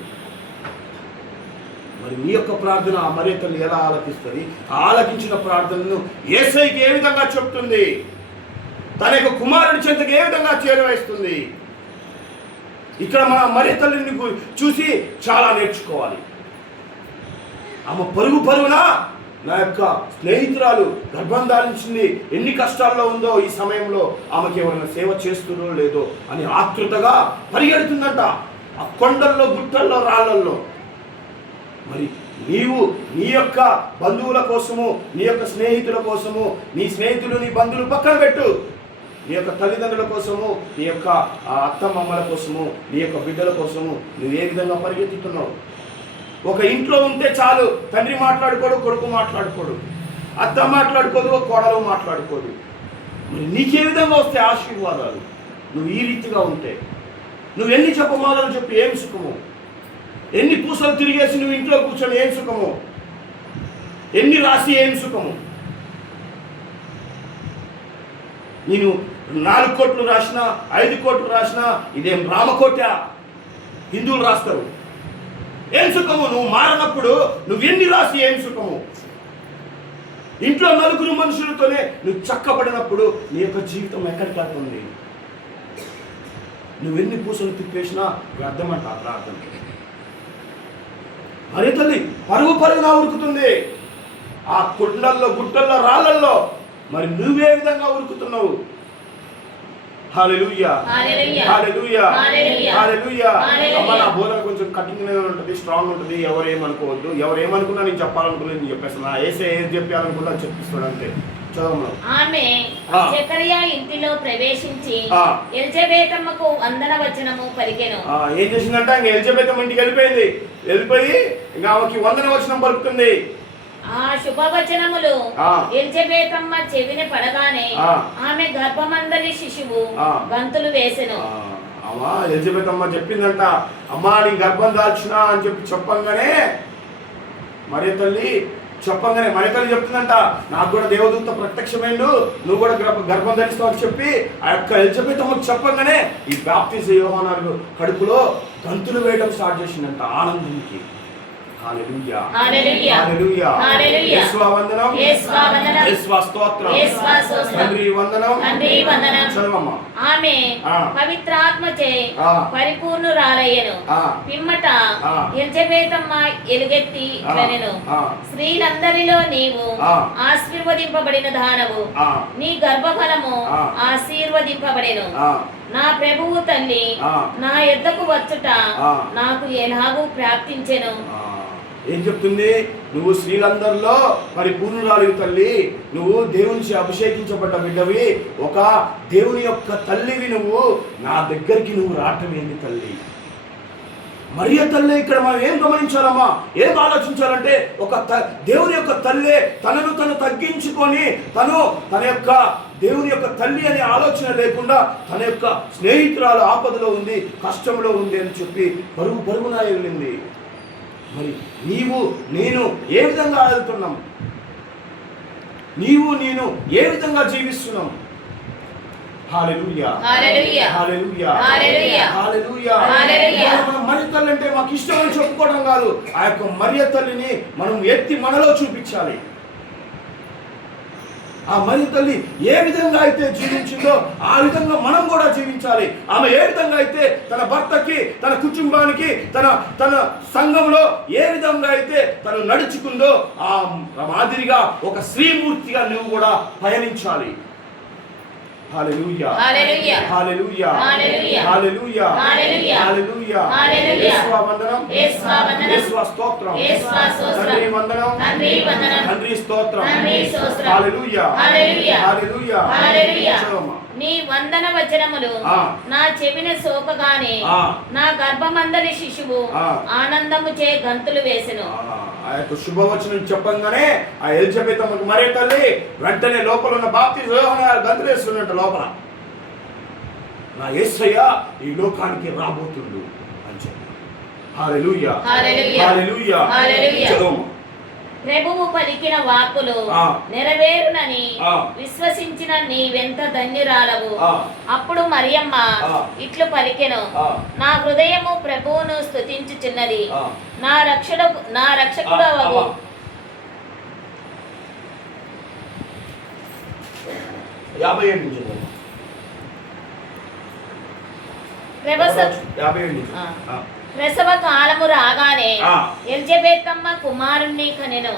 మరి నీ యొక్క ప్రార్థన ఆ మరియ తల్లి ఎలా ఆలకిస్తుంది? ఆలకించిన ప్రార్థనను యేసయ్యకి ఏ విధంగా చెప్తుంది? తన యొక్క కుమారుడి చెంతకు ఏ విధంగా చేరవేస్తుంది? ఇక్కడ మన మరియ తల్లిని చూసి చాలా నేర్చుకోవాలి. ఆమె పరుగున నా యొక్క స్నేహితురాలు గర్భం ధారించింది, ఎన్ని కష్టాల్లో ఉందో ఈ సమయంలో ఆమెకి ఎవరైనా సేవ చేస్తుందో లేదో అని ఆతృతగా పరిగెడుతుందంట ఆ కొండల్లో, గుట్టల్లో, రాళ్ళల్లో. మరి నీవు నీ యొక్క బంధువుల కోసము, నీ యొక్క స్నేహితుల కోసము, నీ స్నేహితులు నీ బంధువులు పక్కన పెట్టు, నీ యొక్క తల్లిదండ్రుల కోసము, నీ యొక్క అత్తమ్మమ్మల కోసము, నీ యొక్క బిడ్డల కోసము నువ్వు ఏ విధంగా పరిగెత్తుతున్నావు? ఒక ఇంట్లో ఉంటే చాలు, తండ్రి మాట్లాడుకోడు, కొడుకు మాట్లాడుకోడు, అత్త మాట్లాడుకోదు, కోడలు మాట్లాడుకోదు. మరి నీకే విధంగా వస్తే ఆశీర్వాదాలు? నువ్వు ఈ రీతిగా ఉంటే నువ్వు ఎన్ని జపమాలలు చెప్పి ఏం సుఖము? ఎన్ని పూసలు తిరిగేసి నువ్వు ఇంట్లో కూర్చొని ఏం సుఖము? ఎన్ని రాసి ఏం సుఖము? నేను 4 కోట్లు రాసినా, 5 కోట్లు రాసినా ఇదేం రామకోట? హిందువులు రాస్తారు. ఏం సుఖము? నువ్వు మారినప్పుడు నువ్వు ఎన్ని రాసి ఏం సుఖము? ఇంట్లో 4 మనుషులతోనే నువ్వు చక్కబడినప్పుడు నీ యొక్క జీవితం ఎక్కడికి వెళ్తుంది? నువ్వెన్ని పూసలు తిప్పేసినా వ్యర్థమంట ఆ ప్రార్థన. మరి తల్లి పరుగున ఉరుకుతుంది ఆ కొండల్లో, గుట్టల్లో, రాళ్ళల్లో. మరి నువ్వే విధంగా ఉరుకుతున్నావు? హల్లెలూయా, హల్లెలూయా, హల్లెలూయా. అమ్మ నా బోధన కొంచెం కఠినంగా ఉంటుంది, స్ట్రాంగ్ ఉంటుంది. ఎవరేమనుకోవద్దు, ఎవరేమనుకున్నా నేను చెప్పాలనుకున్నా నేను చెప్పేస్తున్నా. ఏసే ఏది చెప్పాలనుకున్నా చెప్పిస్తాడు అంతే. ఆమె జకరియా ఇంటిలో ప్రవేశించి ఎలిజబెతమ్మకు వందన వచనము పలికెను. ఏం చేసిందంట? ఇంక ఎలిజబెతమ్మ ఇంటికి వెళ్ళిపోయి ఇంకా ఆమెకి వందన వచనం పలుకుతుంది. ఆ శుభవచనములు ఎలిజబెతమ్మ చెవిని పడగానే ఆమె గర్భమందలి శిశువు గంతులు వేసెను. అమ్మా ఎలిజబెతమ్మ చెప్పిందంట, అమ్మా నీ గర్భం దాల్చినా అని చెప్పంగానే మరియ తల్లి చెప్తుందంట, నాకు కూడా దేవదూత ప్రత్యక్షమైండు, నువ్వు కూడా గర్భం ధరిస్తావు అని చెప్పి ఆ యొక్క ఎలిజబెతమ్మకు చెప్పంగానే ఈ బాప్తిజం యోహాను కడుపులో గంతులు వేయడం స్టార్ట్ చేసిందంట ఆనందానికి. హల్లెలూయా, హల్లెలూయా, హల్లెలూయా. యేసువా వందనం, యేసువా వందనం, యేసువా స్తోత్రం, యేసువా స్తోత్రం. తండ్రి వందనం, తండ్రి వందనం. చదవమ్మా. ఆమె పవిత్రాత్మచే పరిపూర్ణురాలయ్యెను. పిమ్మట ఎలిజబెతమ్మ ఎలుగెత్తి ఇట్లనెను, స్త్రీలందరిలో నీవు ఆశీర్వదింపబడిన దానవు, నీ గర్భఫలము ఆశీర్వదింపబడెను. నా ప్రభువు తల్లి నా యొద్దకు వచ్చుట నాకు ఎలాగూ ప్రాప్తించెను. ఏం చెప్తుంది? నువ్వు స్త్రీలందరిలో పరిపూర్ణురాలివి తల్లి, నువ్వు దేవుని అభిషేకించబడ్డ బిడ్డవి, ఒక దేవుని యొక్క తల్లివి, నువ్వు నా దగ్గరికి నువ్వు రావటం ఏంది తల్లి? మరియ తల్లి ఇక్కడ మనం ఏం గమనించాలమ్మా, ఏం ఆలోచించాలంటే ఒక దేవుని యొక్క తల్లి తనను తను తగ్గించుకొని తన యొక్క దేవుని యొక్క తల్లి అనే ఆలోచన లేకుండా తన యొక్క స్నేహితురాలు ఆపదలో ఉంది, కష్టంలో ఉంది అని చెప్పి పరుగున వెళ్ళింది. మరి నీవు నేను ఏ విధంగా వెళ్తున్నాం? నీవు నేను ఏ విధంగా జీవిస్తున్నాం? హల్లెలూయా, హల్లెలూయా, హల్లెలూయా, హల్లెలూయా, హల్లెలూయా, హల్లెలూయా. మనం మరియ తల్లి అంటే మాకు ఇష్టం అని చెప్పుకోవడం కాదు, ఆ యొక్క మరియ తల్లిని మనం ఎత్తి మనలో చూపించాలి. ఆ మరియ తల్లి ఏ విధంగా అయితే జీవించిందో ఆ విధంగా మనం కూడా జీవించాలి. ఆమె ఏ విధంగా అయితే తన భర్తకి, తన కుటుంబానికి, తన సంఘంలో ఏ విధంగా అయితే తను నడుచుకుందో ఆ మాదిరిగా ఒక శ్రీమూర్తిగా నువ్వు కూడా పయనించాలి. హల్లెలూయా, హల్లెలూయా, హల్లెలూయా, హల్లెలూయా, హల్లెలూయా, హల్లెలూయా, హల్లెలూయా. యేసువా వందనం, యేసువా వందనం, యేసువా స్తోత్రం, యేసువా స్తోత్రం. తండ్రి వందనం, తండ్రి వందనం, తండ్రి స్తోత్రం, తండ్రి స్తోత్రం. హల్లెలూయా, హల్లెలూయా, హల్లెలూయా, హల్లెలూయా. నీ వందన వచనములు నా చెవిన సోకగానే నా గర్భమందలి శిశువు ఆనందము చే గంతులు వేసెను. ఆ యొక్క శుభవచనం చెప్పంగానే ఆ ఎలిజబెత్ అమ్మకు మరే తల్లి వెంటనే లోపల ఉన్న బాప్తిజం యోహాను గారు గంతులేస్తున్నట్టు లోపల, నా యేసయ్య ఈ లోకానికి రాబోతుండు అని చెప్పి. హల్లెలూయా, హల్లెలూయా, హల్లెలూయా. ప్రభువు పలికిన వాక్కులు నెరవేరునని విశ్వసించిన నీవెంత ధన్యురాలవు. అప్పుడు మరియమ్మ ఇట్లు పలికెను, నా హృదయము ప్రభువును స్తుతించుచున్నది, నా రక్షకుడవగు ప్రసవ కాలము రాగానే ఎలిజబెతమ్మ కుమారుణ్ణి కనెను.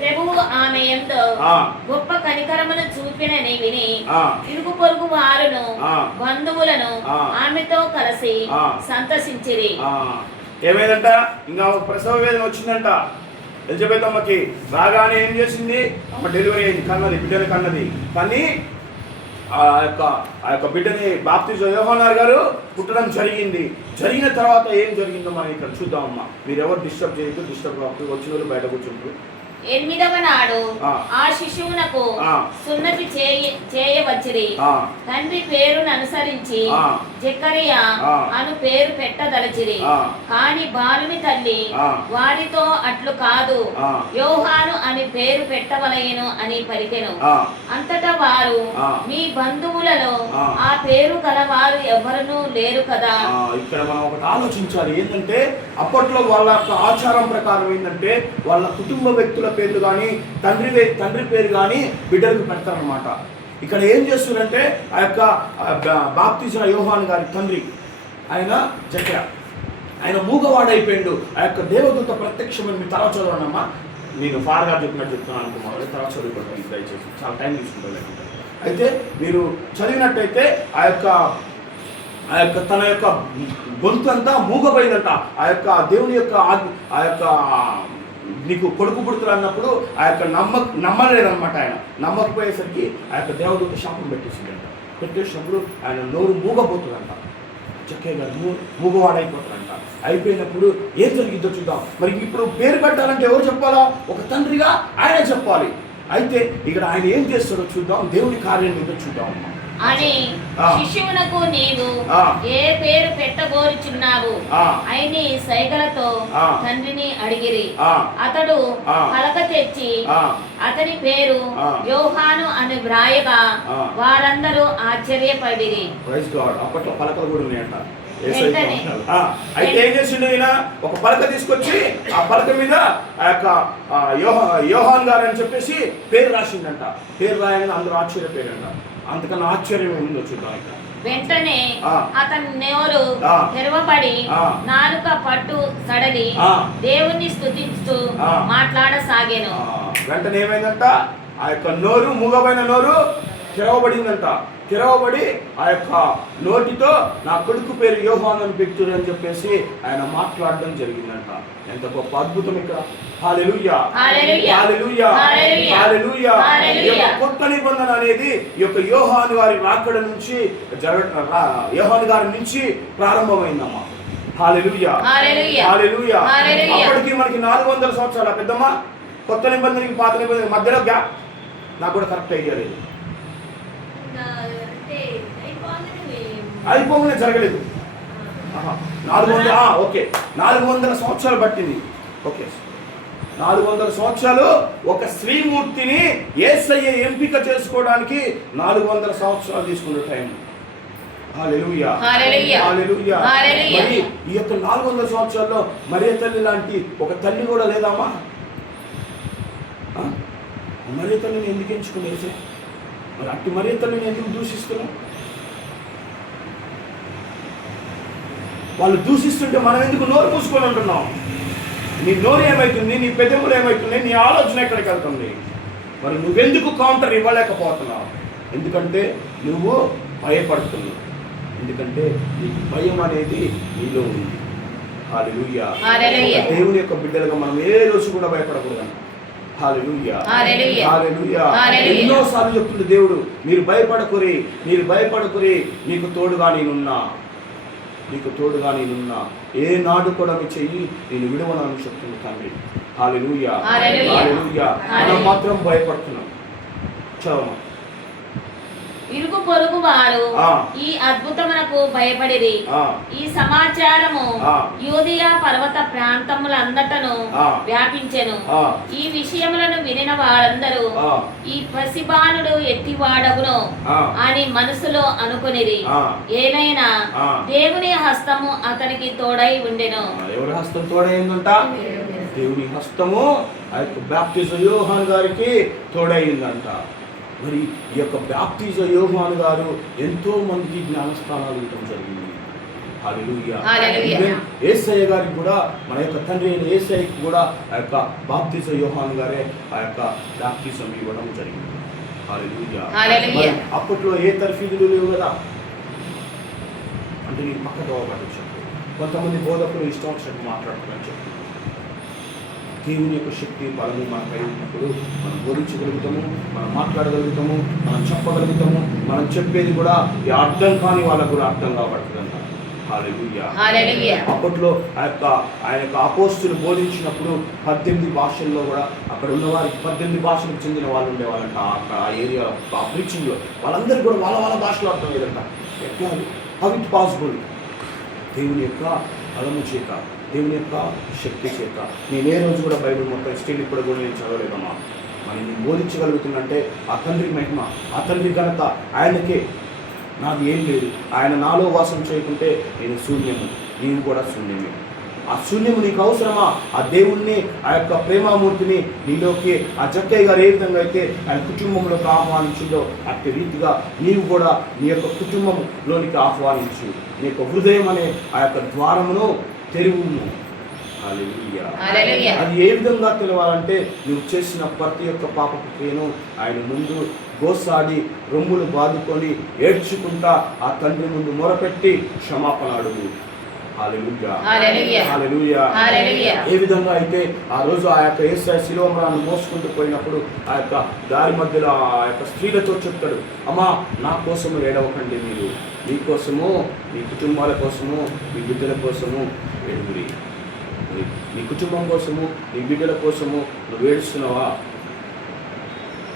ప్రభువు ఆమె యందు గొప్ప కనికరమును చూపినని విని ఇరుగు పొరుగు వారును బంధువులను ఆమెతో కలిసి సంతసించిరి. ఏమైందంట, ఇంకా ప్రసవ వేదన వచ్చిందంట ఎలిజబెత్ అమ్మకి. రాగానే ఏం చేసింది, అమ్మ డెలివరీ అయింది, కన్నది, బిడ్డను కన్నది. కానీ ఆ యొక్క బిడ్డని బాప్తిజం యోహాను గారు పుట్టడం జరిగింది. జరిగిన తర్వాత ఏం జరిగిందో మనం ఇక్కడ చూద్దామమ్మా. మీరు ఎవరు డిస్టర్బ్ చేయొద్దు, డిస్టర్బ్ కాకపోతే వచ్చిన వాళ్ళు బయట కూర్చుంటారు. 8వ నాడు ఆ శిశువునకు సున్నతి చేయవచ్చిరి. తండ్రి పేరును అనుసరించి జకరియా అను పేరు పెట్టదలచిరి. కాని బాలుని తల్లి వారితో అట్లు కాదు, యోహాను అని పేరు పెట్టవలయను అని పలికెను. అంతటా వారు, మీ బంధువులలో ఆ పేరు గలవారు ఎవరునూ లేరు కదా. ఇక్కడ మనం ఒకటి ఆలోచించాలి. ఏంటంటే అప్పట్లో వాళ్ళ ఆచారం ప్రకారం ఏంటంటే వాళ్ళ కుటుంబ వ్యక్తుల పేర్లు కానీ తండ్రి పేరు కానీ బిడ్డలకు పెడతారనమాట. ఇక్కడ ఏం చేస్తున్నారంటే ఆ యొక్క బాప్తిజం యోహాను గారి తండ్రి ఆయన జకరియా, ఆయన మూగవాడైపోయిండు. ఆ యొక్క దేవదూత ప్రత్యక్షమని మీరు తర్వాత చదవనమ్మా. నేను ఫార్గా చెప్పినట్టు చెప్తున్నాను అనుకున్నాను, తర్వాత చదువుకోండి దయచేసి, చాలా టైం తీసుకుంటాను. అయితే మీరు చదివినట్టయితే ఆ యొక్క తన యొక్క గొంతు అంతా మూగపోయిందంట. ఆ యొక్క దేవుని యొక్క ఆ యొక్క నీకు కొడుకు పుడుతులు అన్నప్పుడు ఆ యొక్క నమ్మలేదన్నమాట. ఆయన నమ్మకపోయేసరికి ఆ యొక్క దేవదూత శాపం పెట్టేసిందంట. పెట్టేసినప్పుడు ఆయన నోరు మూగపోతుందంట. జకరియా గారు మూగవాడైపోతాడంట. అయిపోయినప్పుడు ఏం జరిగిందో చూద్దాం. మరి ఇప్పుడు పేరు పెట్టాలంటే ఎవరు చెప్పాలా? ఒక తండ్రిగా ఆయన చెప్పాలి. అయితే ఇక్కడ ఆయన ఏం చేస్తాడో చూద్దాం, దేవుని కార్యం ఏంటో చూద్దాం అని శిశువునకు నీవు ఏ పేరు పెట్టబోరుచున్నావు అని సైగలతో తండ్రిని అడిగిరి. అతడు పలక తెచ్చి అతని పేరు యోహాను అని వ్రాయగా వారందరూ ఆశ్చర్యపడిరి. అప్పట్లో పలకలు కూడా ఉన్నాయంట. అయితే ఏం చేసిండు ఈయన, ఒక పలక తీసుకొచ్చి ఆ పలక మీద ఆ యొక్క యోహాన్ గారు అని చెప్పేసి పేరు రాసిందంట. పేరు రాయని అందరూ ఆశ్చర్యపోయారంట. అంతకన్నా ఆశ్చర్యం ఏముందో చూద్దాం. వెంటనే అతని నోరు తెరవబడి నాలుక పట్టు సడలి దేవుణ్ణి స్తుతిస్తూ మాట్లాడసాగాను. వెంటనే ఏమైందంట, ఆ యొక్క నోరు, మూగమైన నోరు తెరవబడిందంట. తెరవబడి ఆ యొక్క నోటితో నా కొడుకు పేరు యోహాను అని పెట్టుడు అని చెప్పేసి ఆయన మాట్లాడడం జరిగిందంట. ఎంత గొప్ప అద్భుతం ఇక్కడ. హల్లెలూయా, హల్లెలూయా, హల్లెలూయా. ఈ యొక్క కొత్త నిబంధన అనేది ఈ యొక్క యోహాను గారి రాకడ నుంచి యోహాను గారి నుంచి ప్రారంభమైందమ్మా. హల్లెలూయా, హల్లెలూయా. అప్పటికి మనకి 400 సంవత్సరాల పెద్దమ్మా. కొత్త నిబంధనకి పాత నిబంధన మధ్యలో గ్యాప్ నాకు కూడా కరెక్ట్ ఐడియా లేదు. అయిపోగానే జరగలేదు. 400 సంవత్సరాలు పట్టింది. ఓకే, 400 సంవత్సరాలు ఒక శ్రీమూర్తిని యేసయ్య ఎంపిక చేసుకోవడానికి 400 సంవత్సరాలు తీసుకున్న టైం. హల్లెలూయా, హల్లెలూయా. మరి ఈ యొక్క 400 సంవత్సరాల్లో మరియ తల్లి లాంటి ఒక తల్లి కూడా లేదమ్మా. మరియ తల్లిని ఎందుకు ఎంచుకునేసి, మరి అట్టి మరియ తల్లిని ఎందుకు దూషిస్తున్నాం? వాళ్ళు దూషిస్తుంటే మనం ఎందుకు నోరు మూసుకొని ఉంటున్నాం? నీ నోరు ఏమవుతుంది, నీ పెదవులు ఏమవుతుంది, నీ ఆలోచన ఎక్కడికి వెళ్తుంది? మరి నువ్వెందుకు కౌంటర్ ఇవ్వలేకపోతున్నావు? ఎందుకంటే నువ్వు భయపడుతున్నావు. ఎందుకంటే నీకు భయం అనేది నీలో ఉంది. హల్లెలూయా. దేవుని యొక్క బిడ్డలుగా మనం ఏ రోజు కూడా భయపడకూడదు. హల్లెలూయా, హల్లెలూయా. ఎన్నోసార్లు చెప్తుంది దేవుడు, మీరు భయపడకురి, మీరు భయపడకురి, నీకు తోడుగా నేనున్నా. నీకు తోడుగా నేనున్నా, ఏ నాడు కూడా మీ చెయ్యి నేను విడవనని చెప్తున్నా తండ్రి. హల్లెలూయా, హల్లెలూయా. మనం మాత్రం భయపడుతున్నాం. చదవమా. ఇరుగు పొరుగు వారు ఈ అద్భుతమునకు భయపడిరి. ఈ సమాచారము యూదియా పర్వత ప్రాంతములందటను వ్యాపించెను. ఈ విషయములను వినిన వారందరూ ఈ పసిబాలుడు ఎట్టివాడగును అని మనసులో అనుకొనిరి. ఏలైనా దేవుని హస్తము అతనికి తోడై ఉండెను. ఎవరి హస్తం తోడైందంట? దేవుని హస్తము ఆ యొక్క బాప్టిజం యోహాను గారికి తోడైందంట. మరి ఈ యొక్క బాప్టిజం యోహాను గారు ఎంతో మందికి జ్ఞానస్థానాలు ఇవ్వడం జరిగింది. హల్లెలూయా. యేసయ్య గారికి కూడా, మన యొక్క తండ్రి అయిన యేసయ్యకి కూడా ఆ యొక్క బాప్టిజం యోహాను గారే ఆ యొక్క బాప్టిజం ఇవ్వడం జరిగింది. హల్లెలూయా. అప్పట్లో ఏ తర్ఫీదులు లేవు కదా, అంటే నేను పక్కతో పట్టించాను. కొంతమంది బోధకులు ఇష్టం వచ్చినట్టు మాట్లాడుతున్నారని చెప్పి దేవుని యొక్క శక్తి బలము మనపై ఉన్నప్పుడు మనం బోధించగలుగుతాము, మనం మాట్లాడగలుగుతాము, మనం చెప్పగలుగుతాము. మనం చెప్పేది కూడా అర్థం కాని వాళ్ళకు కూడా అర్థం కాబడుతుందంట. హల్లెలూయా. అప్పట్లో ఆయన యొక్క అపోస్తులు బోధించినప్పుడు 18 భాషల్లో కూడా అక్కడ ఉన్న వారికి 18 భాషలకు చెందిన వాళ్ళు ఉండేవాళ్ళంట. అక్కడ ఆ ఏరియా ఆ ప్రీచింగ్లో వాళ్ళందరూ కూడా వాళ్ళ భాషలో అర్థం లేదంట. ఎట్లా? How it possible? దేవుని యొక్క బలము చేత, దేవుని యొక్క శక్తి చేత. నేను ఏ రోజు కూడా బైబిల్ మొత్తం స్టిల్ ఇప్పుడు కూడా నేను చదవలేదమ్మా. మరి నేను బోధించగలుగుతున్నంటే ఆ తండ్రి మహిమ, ఆ తండ్రి ఘనత ఆయనకే. నాకు ఏం లేదు. ఆయన నాలో వాసం చేయకుంటే నేను శూన్యము, నీవు కూడా శూన్యమే. ఆ శూన్యము నీకు అవసరమా? ఆ దేవుణ్ణి, ఆ యొక్క ప్రేమామూర్తిని నీలోకి ఆ జక్కయ్య గారు ఏ విధంగా అయితే ఆయన కుటుంబంలోకి ఆహ్వానించిందో అట్టి రీతిగా నీవు కూడా నీ యొక్క కుటుంబంలోనికి ఆహ్వానించు. నీ యొక్క హృదయం అనే ఆ యొక్క ద్వారమును తెరువును. హల్లెలూయా. అది ఏ విధంగా తెలవాలంటే నువ్వు చేసిన ప్రతి ఒక్క పాపపు క్రియను ఆయన ముందు గోసాడి రొమ్ములు బాదుకొని ఏడ్చుకుంటా ఆ తండ్రి ముందు మొరపెట్టి క్షమాపణ అడుగు. ఏ విధంగా అయితే ఆ రోజు ఆ యొక్క యేసయ్య శిలువను మోసుకుంటూ పోయినప్పుడు ఆ యొక్క దారి మధ్యలో ఆ యొక్క స్త్రీలతో చెప్తాడు, అమ్మా నా కోసము ఏడవకండి, మీరు మీ కోసము, మీ కుటుంబాల కోసము, మీ బిడ్డల కోసము ఏడుగురి. నీ కుటుంబం కోసము, నీ బిడ్డల కోసము నువ్వు ఏడుస్తున్నావా?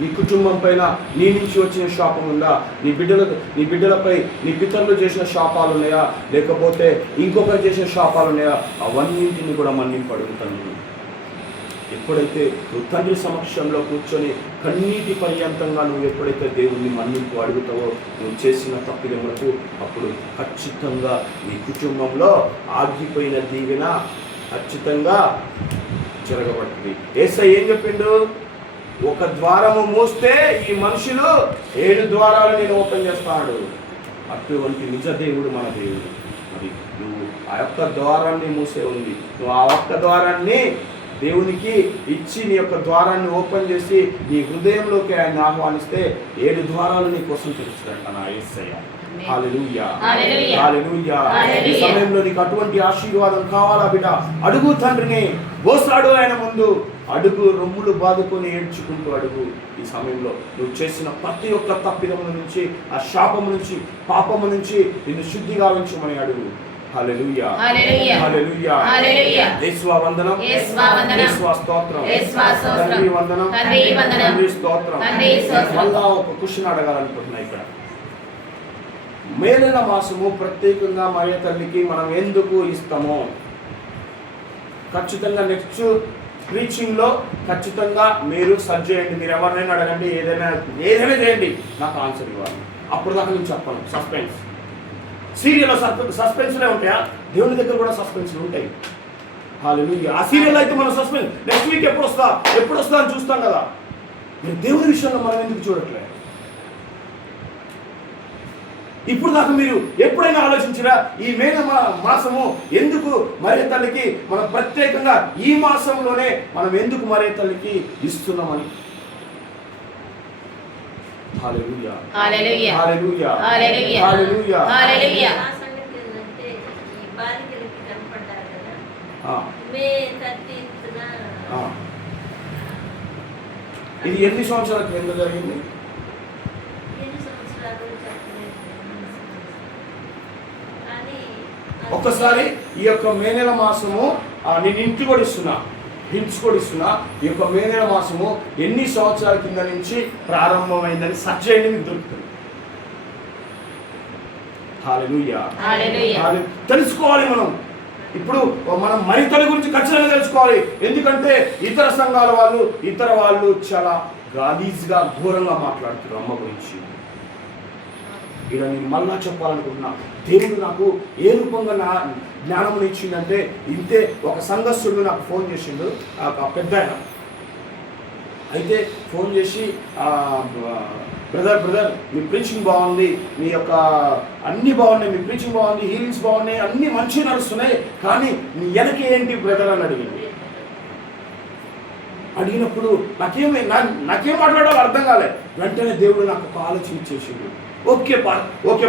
నీ కుటుంబం పైన నీ నుంచి వచ్చిన శాపం ఉందా? నీ బిడ్డలపై నీ పితరులు చేసిన శాపాలు ఉన్నాయా? లేకపోతే ఇంకొకరు చేసిన శాపాలు ఉన్నాయా? అవన్నింటిని కూడా మన్నింపు అడుగుతాను. ఎప్పుడైతే నువ్వు తండ్రి సమక్షంలో కూర్చొని కన్నీటి పర్యంతంగా నువ్వు ఎప్పుడైతే దేవుణ్ణి మన్నింపు అడుగుతావో నువ్వు చేసిన తప్పిదములకు, అప్పుడు ఖచ్చితంగా నీ కుటుంబంలో ఆగిపోయిన దీవెన ఖచ్చితంగా జరగబడుతుంది. యేసయ్య ఏం చెప్పిండు? ఒక ద్వారము మూస్తే ఈ మనుషులు 7 ద్వారాలు నేను ఓపెన్ చేస్తాడు. అటువంటి నిజ దేవుడు మన దేవుడు. మరి నువ్వు ఆ యొక్క ద్వారాన్ని మూసే ఉంది, నువ్వు ఆ ఒక్క ద్వారాన్ని దేవునికి ఇచ్చి నీ యొక్క ద్వారాన్ని ఓపెన్ చేసి నీ హృదయంలోకి ఆయన ఆహ్వానిస్తే 7 ద్వారాలు నీ కోసం తెరుస్తాడంట నా యేసయ్య. హల్లెలూయా, హల్లెలూయా. ఈ సమయంలో నీకు అటువంటి ఆశీర్వాదం కావాలా బిడ్డ? అడుగు తండ్రిని, గోసాడు ఆయన ముందు అడుగు, రొమ్ములు బాదుకొని ఏడ్చుకుంటూ అడుగు. ఈ సమయంలో నువ్వు చేసిన ప్రతి ఒక్క తప్పిదముల నుంచి, ఆ శాపము నుంచి, పాపము నుంచి నిన్ను శుద్ధిగా ఉంచమని అడుగు. హల్లెలూయా, హల్లెలూయా. యేసువా వందనం, యేసువా స్తోత్రం, తండ్రి వందనం, తండ్రి స్తోత్రం. మళ్ళా ఒక క్వశ్చన్ అడగాలనుకుంటున్నా ఇక్కడ. మేలైన మాసము ప్రత్యేకంగా మరియ తల్లికి మనం ఎందుకు ఇస్తామో ఖచ్చితంగా నెక్స్ట్ ప్రీచింగ్లో ఖచ్చితంగా మీరు సర్చ్ చేయండి. మీరు ఎవరినైనా అడగండి, ఏదైనా చేయండి, నాకు ఆన్సర్ ఇవ్వాలి. అప్పుడు దాకా నేను చెప్పను. సస్పెన్స్ సీరియల్లో సస్పెన్స్లే ఉంటాయా? దేవుని దగ్గర కూడా సస్పెన్స్లు ఉంటాయి. హల్లెలూయా. ఆ సీరియల్ అయితే మనం సస్పెన్స్ నెక్స్ట్ వీక్ ఎప్పుడు వస్తా అని చూస్తాం కదా. మీరు దేవుని విషయంలో మనం ఎందుకు చూడట్లే? ఇప్పుడు దాకా మీరు ఎప్పుడైనా ఆలోచించినా ఈ మాసము ఎందుకు మరియ తల్లికి మనం ప్రత్యేకంగా ఈ మాసంలోనే మనం ఎందుకు మరియ తల్లికి ఇస్తున్నామని? హల్లెలూయా, హల్లెలూయా, హల్లెలూయా, హల్లెలూయా, హల్లెలూయా. ఇది ఎన్ని సంవత్సరాల క్రింద జరిగింది? ఒక్కసారి ఈ యొక్క మే నెల మాసము నేను హింట్స్ కూడా ఇస్తున్నా. ఈ యొక్క మే నెల మాసము ఎన్ని సంవత్సరాల కింద నుంచి ప్రారంభమైందని సర్చ్ చేయండి, మీకు దొరుకుతుంది. హల్లెలూయా. తెలుసుకోవాలి ఇప్పుడు మనం మరితల గురించి ఖచ్చితంగా తెలుసుకోవాలి. ఎందుకంటే ఇతర సంఘాల వాళ్ళు చాలా గాలీజ్గా ఘోరంగా మాట్లాడుతారు అమ్మ గురించి. ఇలా నేను మళ్ళా చెప్పాలనుకుంటున్నా, దేవుడు నాకు ఏ రూపంగా నా జ్ఞానం ఇచ్చిందంటే, ఇంతే ఒక సంఘస్థుడు నాకు ఫోన్ చేసిండు, పెద్ద ఆయన. అయితే ఫోన్ చేసి బ్రదర్ మీ ప్రీచింగ్ బాగుంది, మీ యొక్క అన్నీ బాగున్నాయి, మీ ప్రీచింగ్ బాగుంది, హీలింగ్స్ బాగున్నాయి, అన్నీ మంచిగా నడుస్తున్నాయి, కానీ మీ వెనక ఏంటి బ్రదర్ అని అడిగినప్పుడు నాకేం మాట్లాడాలో అర్థం కాలేదు. వెంటనే దేవుడు నాకు ఒక ఆలోచన ఇచ్చేసిండు. ఓకే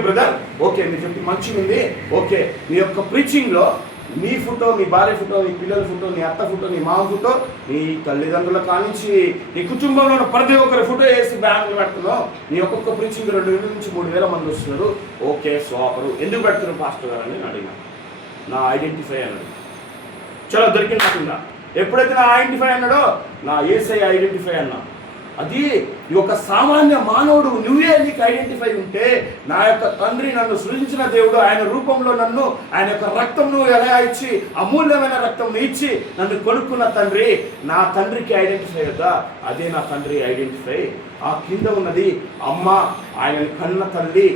బ్రదర్, ఓకే మీరు చెప్పి మంచిగా ఉంది. ఓకే, మీ యొక్క ప్రీచింగ్లో నీ ఫోటో, మీ భార్య ఫోటో, నీ పిల్లల ఫోటో, నీ అత్త ఫోటో, నీ మామ ఫోటో, నీ తల్లిదండ్రుల కానించి నీ కుటుంబంలో ప్రతి ఒక్కరి ఫోటో వేసి బ్యాంకులు పెడుతున్నావు. నీ ఒక్కొక్క ప్రీచింగ్ 2,000 నుంచి 3,000 మంది వస్తున్నారు. ఓకే సూపరు, ఎందుకు పెడుతున్నారు పాస్టర్ గారు అని అడిగిన. నా ఐడెంటిఫై అన్నాడు. చలో దొరికింది నాకుండా. ఎప్పుడైతే నా ఐడెంటిఫై అన్నాడో, నా యేసై ఐడెంటిఫై అన్నా. అది ఒక సామాన్య మానవుడు నువ్వే నీకు ఐడెంటిఫై ఉంటే, నా యొక్క తండ్రి నన్ను సృజించిన దేవుడు ఆయన రూపంలో నన్ను, ఆయన యొక్క రక్తంను ఎలా ఇచ్చి, అమూల్యమైన రక్తం ఇచ్చి నన్ను కొనుక్కున్న తండ్రి, నా తండ్రికి ఐడెంటిఫై అవుతా. అదే నా తండ్రి ఐడెంటిఫై. ఆ కింద ఉన్నది అమ్మ, ఆయనని కన్న తల్లి,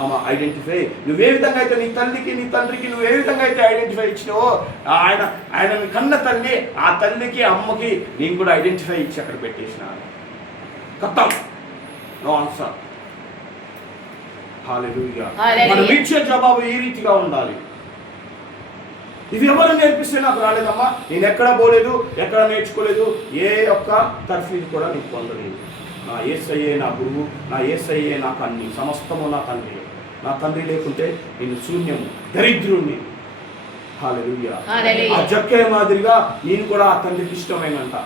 ఆమె ఐడెంటిఫై. నువ్వే విధంగా అయితే నీ తల్లికి నీ తండ్రికి నువ్వు ఏ విధంగా అయితే ఐడెంటిఫై ఇచ్చినావో, ఆయనని కన్న తల్లి, ఆ తల్లికి అమ్మకి నేను కూడా ఐడెంటిఫై ఇచ్చి అక్కడ పెట్టేసిన. కథం, నో ఆన్సర్. హల్లెలూయా. మనం ఇచ్చే జవాబు ఈ రీతిగా ఉండాలి. ఇవి ఎవరు నేర్పిస్తే నాకు రాలేదమ్మా, నేను ఎక్కడ పోలేదు, ఎక్కడ నేర్చుకోలేదు, ఏ ఒక్క తర్ఫీదు కూడా నీకు పొందలేదు. నా యేసయ్యే నా గురువు, నా యేసయ్యే నాకు అన్ని, సమస్తము నా తండ్రి. నా తండ్రి లేకుంటే నేను శూన్యము, దరిద్రుణ్ణి. హల్లెలూయా. ఆ జక్కయ్య మాదిరిగా నేను కూడా ఆ తండ్రికి ఇష్టమైనంట.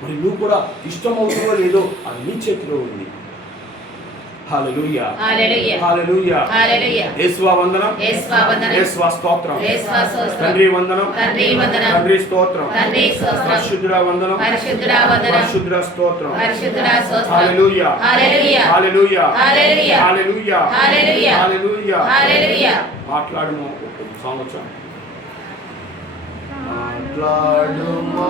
మరి నువ్వు కూడా ఇష్టం అవుతుందో లేదో అది నీ చేతిలో ఉంది. హల్లెలూయా. హల్లెలూయా. యేసువా వందనం, యేసువా స్తోత్రం, తండ్రి వందనం, తండ్రి స్తోత్రం, పరిశుద్ధుడా వందనం, పరిశుద్ధుడా స్తోత్రం. హల్లెలూయా. హల్లెలూయా. హల్లెలూయా. హల్లెలూయా. మాట్లాడుము. సాంగ్ వచ్చా? మాట్లాడుము.